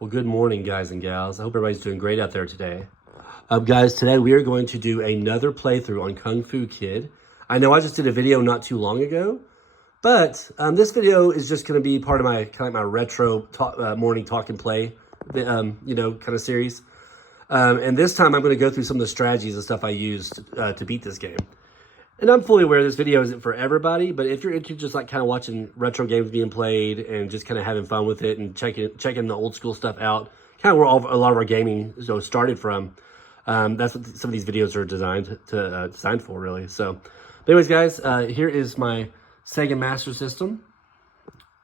Well, good morning, guys and gals. I hope everybody's doing great out there today. Guys, today we are going to do another playthrough on Kung Fu Kid. I know I just did a video not too long ago, but this video is just going to be part of my kind of my retro morning talk and play, kind of series. And this time I'm going to go through some of the strategies and stuff I used to beat this game. And I'm fully aware this video isn't for everybody, but if you're into just like kind of watching retro games being played and just kind of having fun with it and checking the old school stuff out, kind of where a lot of our gaming started from, that's what some of these videos are designed for, really. So, but anyways, guys, here is my Sega Master System.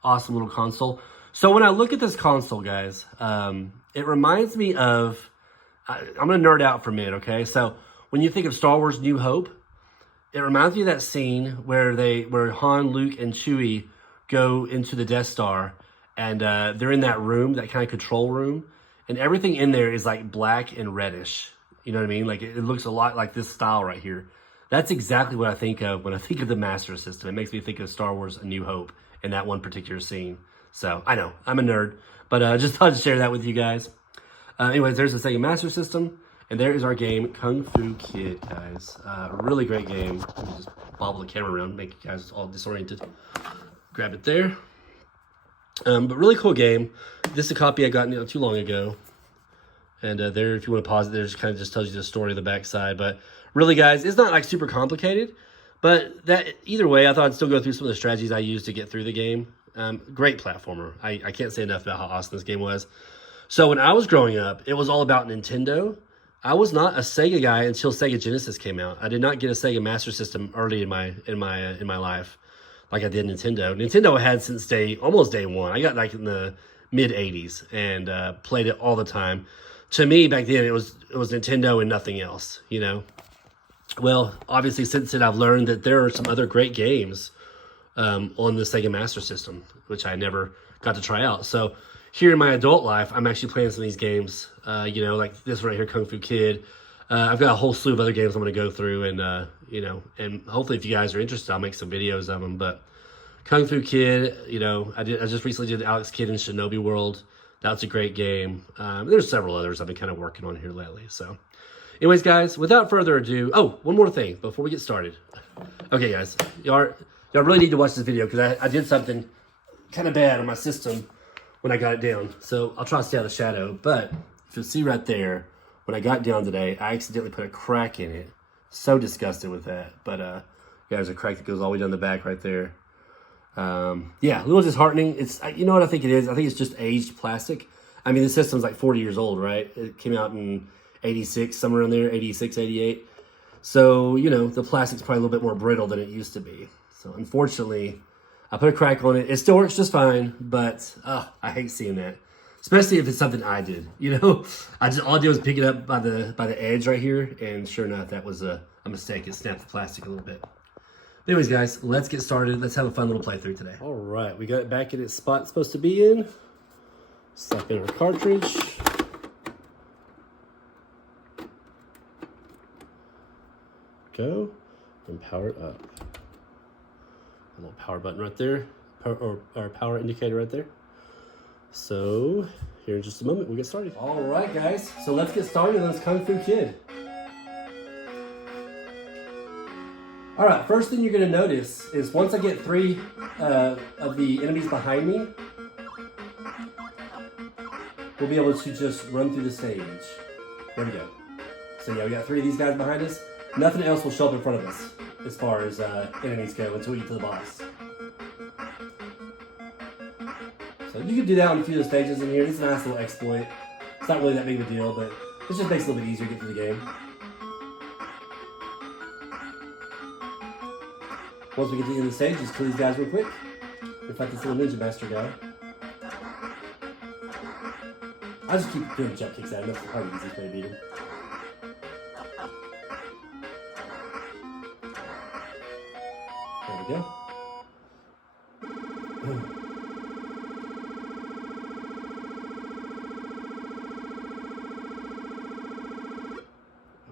Awesome little console. So when I look at this console, guys, it reminds me of, I'm going to nerd out for a minute, okay? So when you think of Star Wars New Hope, it reminds me of that scene where Han, Luke, and Chewie go into the Death Star, and they're in that room, that kind of control room, and everything in there is like black and reddish. You know what I mean? Like it looks a lot like this style right here. That's exactly what I think of when I think of the Master System. It makes me think of Star Wars A New Hope in that one particular scene. So I know I'm a nerd, but I just thought to share that with you guys. Anyways, there's the Sega Master System. And there is our game, Kung Fu Kid, guys. Really great game. Let me just bobble the camera around, make you guys all disoriented. Grab it there. But really cool game. This is a copy I got not too long ago. And there, if you want to pause it, there, just kind of just tells you the story of the backside. But really, guys, it's not like super complicated. But that either way, I thought I'd still go through some of the strategies I used to get through the game. Great platformer. I can't say enough about how awesome this game was. So when I was growing up, it was all about Nintendo. I was not a Sega guy until Sega Genesis came out. I did not get a Sega Master System early in my life, like I did Nintendo. Nintendo had since almost day one. I got like in the mid '80s and played it all the time. To me, back then it was Nintendo and nothing else. You know. Well, obviously since then I've learned that there are some other great games on the Sega Master System, which I never got to try out. So here in my adult life, I'm actually playing some of these games, like this right here, Kung Fu Kid. I've got a whole slew of other games I'm going to go through, and, and hopefully if you guys are interested, I'll make some videos of them. But Kung Fu Kid, I just recently did Alex Kidd in Shinobi World. That's a great game. There's several others I've been kind of working on here lately. So anyways, guys, without further ado, one more thing before we get started. Okay, guys, y'all really need to watch this video because I did something kind of bad on my system when I got it down. So I'll try to stay out of the shadow, but if you'll see right there, when I got it down today, I accidentally put a crack in it. So disgusted with that. But yeah, there's a crack that goes all the way down the back right there. Yeah, a little disheartening. You know what I think it is? I think it's just aged plastic. I mean, the system's like 40 years old, right? It came out in 86, somewhere in there, 86, 88. So, the plastic's probably a little bit more brittle than it used to be. So unfortunately, I put a crack on it. It still works just fine, but I hate seeing that, especially if it's something I did. All I did was pick it up by the edge right here, and sure enough, that was a mistake. It snapped the plastic a little bit. But anyways, guys, let's get started. Let's have a fun little playthrough today. All right, we got it back in its spot it's supposed to be in. Slap in our cartridge. Go and power it up. A little power button right there, or power indicator right there. So here in just a moment, we'll get started. All right, guys, so let's get started on this Kung Fu Kid. All right, first thing you're gonna notice is once I get 3 of the enemies behind me, we'll be able to just run through the stage. There we go. So yeah, we got 3 of these guys behind us. Nothing else will show up in front of us as far as enemies go until we get to the boss. So you can do that on a few of the stages in here. It's a nice little exploit. It's not really that big of a deal, but it just makes it a little bit easier to get through the game. Once we get to the end of the stage, just kill these guys real quick. In fact, this little ninja master guy. I just keep doing jump kicks at him. That's probably the easiest way to beat him. There we go.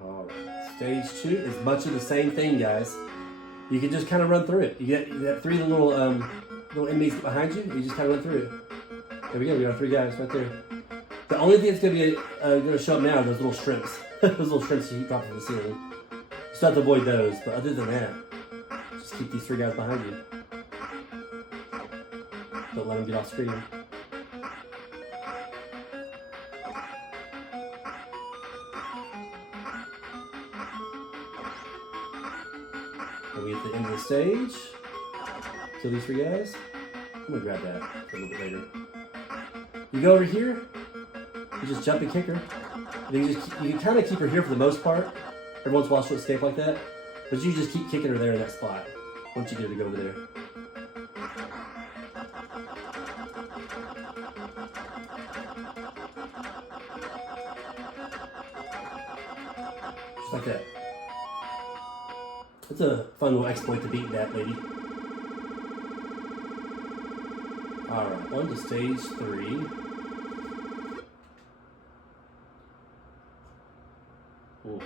Alright, stage 2 is much of the same thing, guys. You can just kind of run through it. You get 3 of the little enemies behind you, you just kind of run through it. There we go, we got 3 guys right there. The only thing that's gonna show up now are those little shrimps. Those little shrimps you drop from the ceiling. You still have to avoid those, but other than that, just keep these 3 guys behind you. Don't let them get off screen. Are we at the end of the stage? Kill these 3 guys. I'm gonna grab that for a little bit later. You go over here, you just jump and kick her. And then you can kind of keep her here for the most part. Every once in a while she'll escape like that. But you just keep kicking her there in that spot once you get her to go over there. Just like that. It's a fun little exploit to beat that lady. Alright, on to stage 3. Ooh.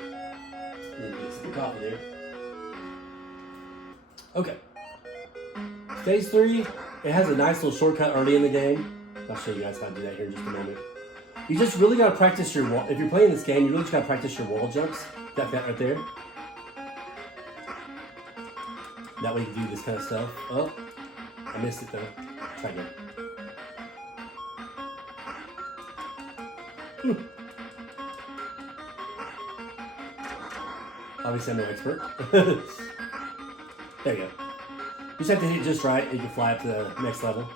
Need to get some coffee there. Okay. Stage 3, it has a nice little shortcut early in the game. I'll show you guys how to do that here in just a moment. You just really gotta practice your wall. If you're playing this game, you really just gotta practice your wall jumps. Got that right there. That way you can do this kind of stuff. Oh, I missed it though. Try again. Obviously I'm no expert. There you go. You just have to hit it just right and you can fly up to the next level.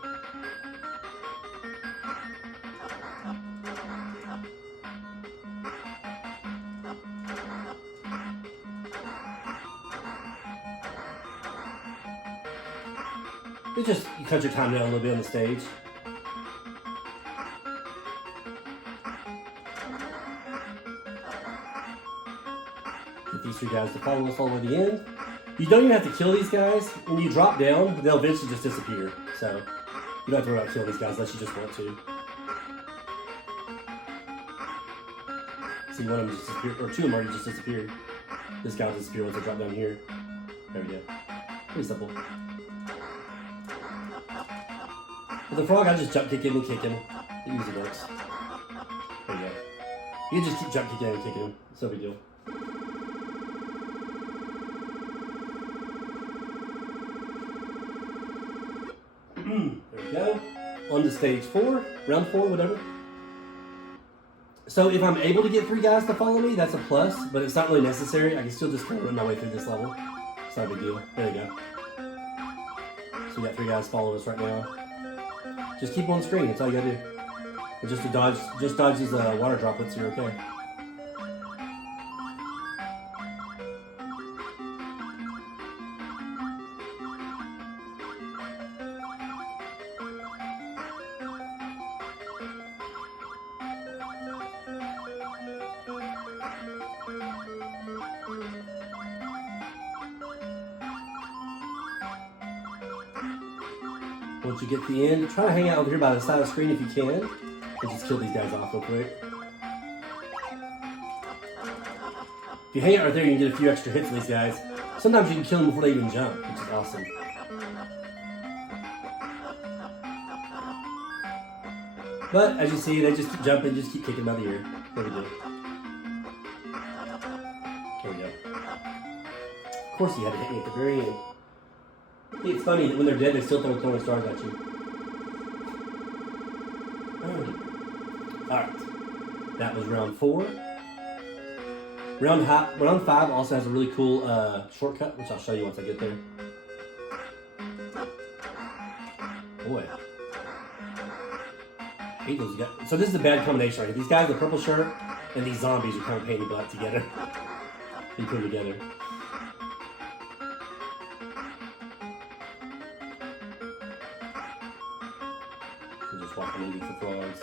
It's just, you cut your time down a little bit on the stage. Get these 3 guys to follow us all the way to the end. You don't even have to kill these guys. When you drop down, they'll eventually just disappear. So, you don't have to worry about killing these guys unless you just want to. See, one of them just disappeared, or 2 of them already just disappeared. This guy will disappear once I drop down here. There we go. Pretty simple. With the frog, I just jump kicking and kicking. It usually works. There you go. You can just keep jump kicking and kicking him. It's no big deal. There we go. On to stage 4, round 4, whatever. So if I'm able to get 3 guys to follow me, that's a plus, but it's not really necessary. I can still just kind of run my way through this level. It's not a big deal. There you go. So we got 3 guys following us right now. Just keep on screen, that's all you gotta do. And just dodge these water droplets, you're okay. Once you get to the end, try to hang out over here by the side of the screen if you can. And just kill these guys off real quick. If you hang out right there, you can get a few extra hits on these guys. Sometimes you can kill them before they even jump, which is awesome. But as you see, they just keep jumping, just keep kicking them out of the air. There we go. There we go. Of course, you had to hit me at the very end. It's funny that when they're dead, they still throw throwing stars at you. Alright. That was round 4. Round 5 also has a really cool shortcut, which I'll show you once I get there. Boy. I hate those guys. So this is a bad combination right here. These guys in the purple shirt and these zombies are kind of pain in the butt together. You put them together. Just walking into the frogs.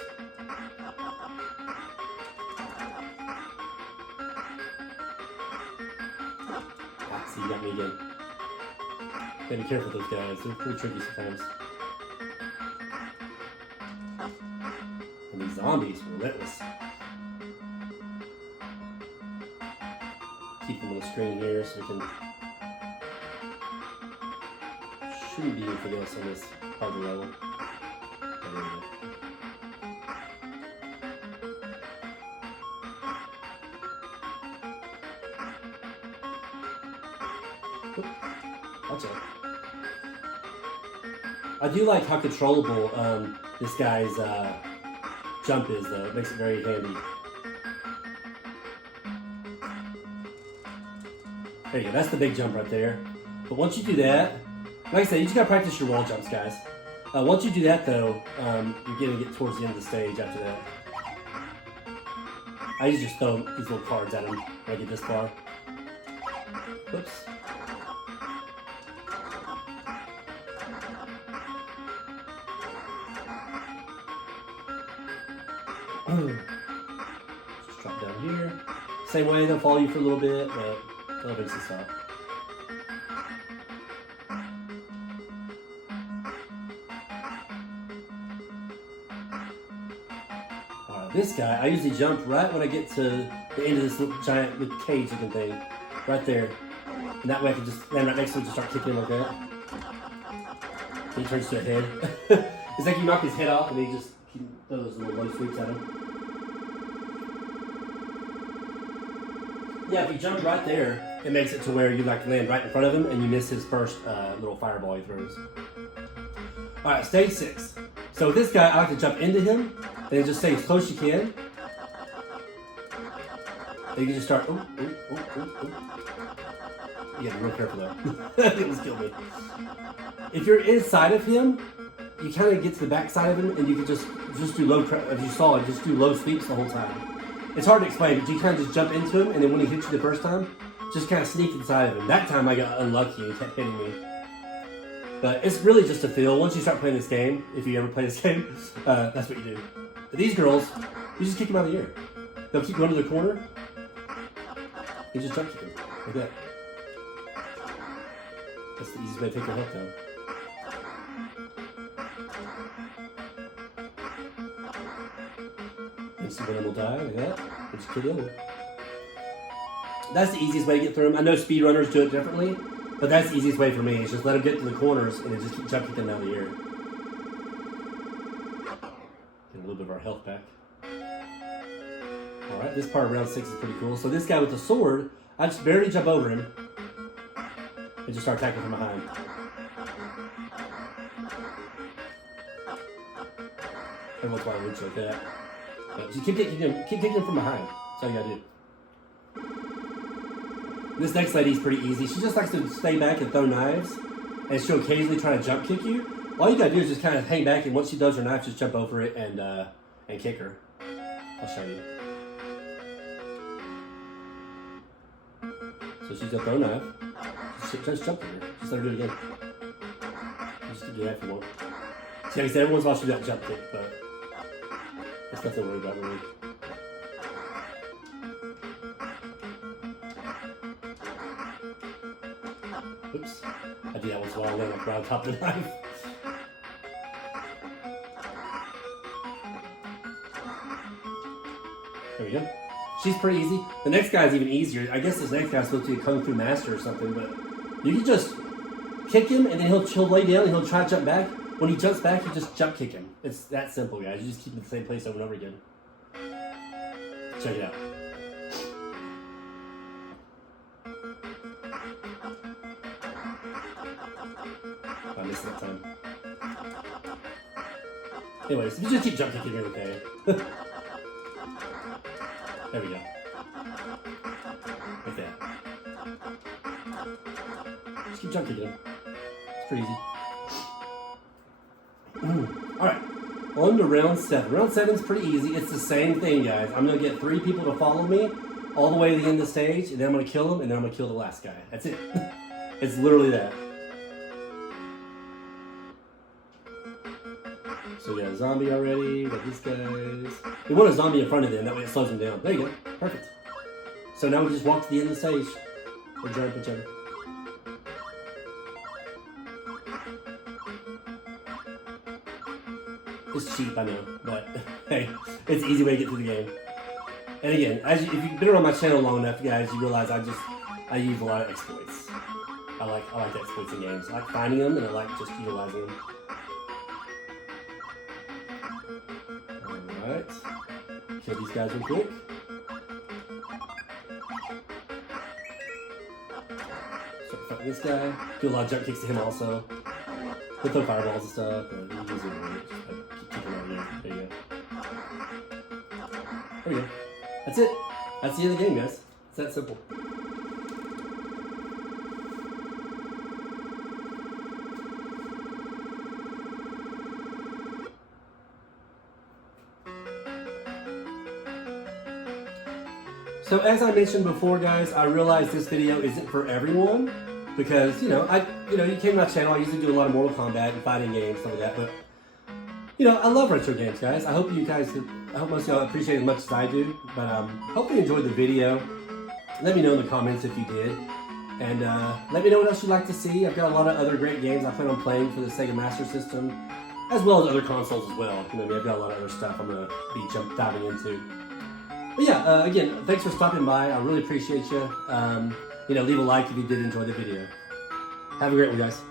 Ah, see, you got me again. Gotta be careful with those guys. They're pretty tricky sometimes. And these zombies are relentless. Keep them on the screen here so we can. Shouldn't be anything else on this part of the level. Oop. Watch out. I do like how controllable this guy's jump is, though. It makes it very handy. There you go. That's the big jump right there. But once you do that, like I said, you just gotta practice your wall jumps, guys. Once you do that, though, you're gonna get towards the end of the stage after that. I usually just throw these little cards at him when I get this far. Whoops. Just drop down here. Same way, they'll follow you for a little bit, but they'll eventually stop. This guy, I usually jump right when I get to the end of this little giant cage looking thing. Right there. And that way I can just land right next to him and just start kicking him like that. And he turns to a head. It's like you knock his head off and he just throws little low sweeps at him. Yeah, if you jump right there, it makes it to where you like land right in front of him and you miss his first little fireball he throws. Alright, stage 6. So with this guy, I like to jump into him and just stay as close as you can. And you can just start. You gotta be real careful though. It almost killed me. If you're inside of him, you kind of get to the back side of him and you can just do low, as you saw, just do low sweeps the whole time. It's hard to explain, but you kind of just jump into him and then when he hits you the first time, just kind of sneak inside of him. That time I got unlucky and he kept hitting me. But it's really just a feel. Once you start playing this game, if you ever play this game, that's what you do. But these girls, you just kick them out of the air. They'll keep going to the corner. You just jump kick them, like that. That's the easiest way to take their health down. And see when will die, like that. And just kill the other. That's the easiest way to get through them. I know speedrunners do it differently. But that's the easiest way for me, is just let them get to the corners and then just keep jump kicking them out of the air. Get a little bit of our health back. Alright, this part of round 6 is pretty cool. So this guy with the sword, I just barely jump over him and just start attacking from behind. Every once in a while I reach like that. But just keep kicking him from behind. That's all you gotta do. This next lady's pretty easy. She just likes to stay back and throw knives, and she'll occasionally try to jump kick you. All you gotta do is just kind of hang back, and once she does her knife, just jump over it and kick her. I'll show you. So she's gonna throw a knife. Just jump her. Just let her do it again. Just do that if you want. See, like I said, everyone's watching that jump kick, but that's nothing to worry about really. Oops. I do that once in a while, land like right on top of the knife. There we go. She's pretty easy. The next guy's even easier. I guess this next guy's supposed to be a Kung Fu master or something, but you can just kick him and then he'll lay down and he'll try to jump back. When he jumps back, you just jump kick him. It's that simple, guys. You just keep him in the same place over and over again. Check it out. I missed that time. Anyways, if you just keep jump kicking, you're okay. There we go. Like that. Just keep jump kicking. It's pretty easy. Alright, on to round 7. Round 7 is pretty easy. It's the same thing, guys. I'm going to get 3 people to follow me all the way to the end of the stage, and then I'm going to kill them, and then I'm going to kill the last guy. That's it. It's literally that. So we got a zombie already, we got these guys. We want a zombie in front of them, that way it slows them down. There you go, perfect. So now we just walk to the end of the stage. Or jump each other. It's cheap, I know, but hey, it's an easy way to get through the game. And again, if you've been around my channel long enough, guys, you realize I use a lot of exploits. I like exploits in games. I like finding them and I like just utilizing them. Alright. Kill these guys real quick. This guy, do a lot of jump kicks to him also. He'll throw fireballs and stuff, but he uses it right. Just like, keep kicking on him. There you go. There we go. That's it. That's the end of the game, guys. It's that simple. So as I mentioned before, guys, I realize this video isn't for everyone because, you came to my channel. I usually do a lot of Mortal Kombat and fighting games, stuff like that. But, I love retro games, guys. I hope most of y'all appreciate it as much as I do. But hope you enjoyed the video. Let me know in the comments if you did. And let me know what else you'd like to see. I've got a lot of other great games I plan on playing for the Sega Master System, as well as other consoles as well. I've got a lot of other stuff I'm going to be diving into. But yeah, again, thanks for stopping by. I really appreciate you. Leave a like if you did enjoy the video. Have a great one, guys.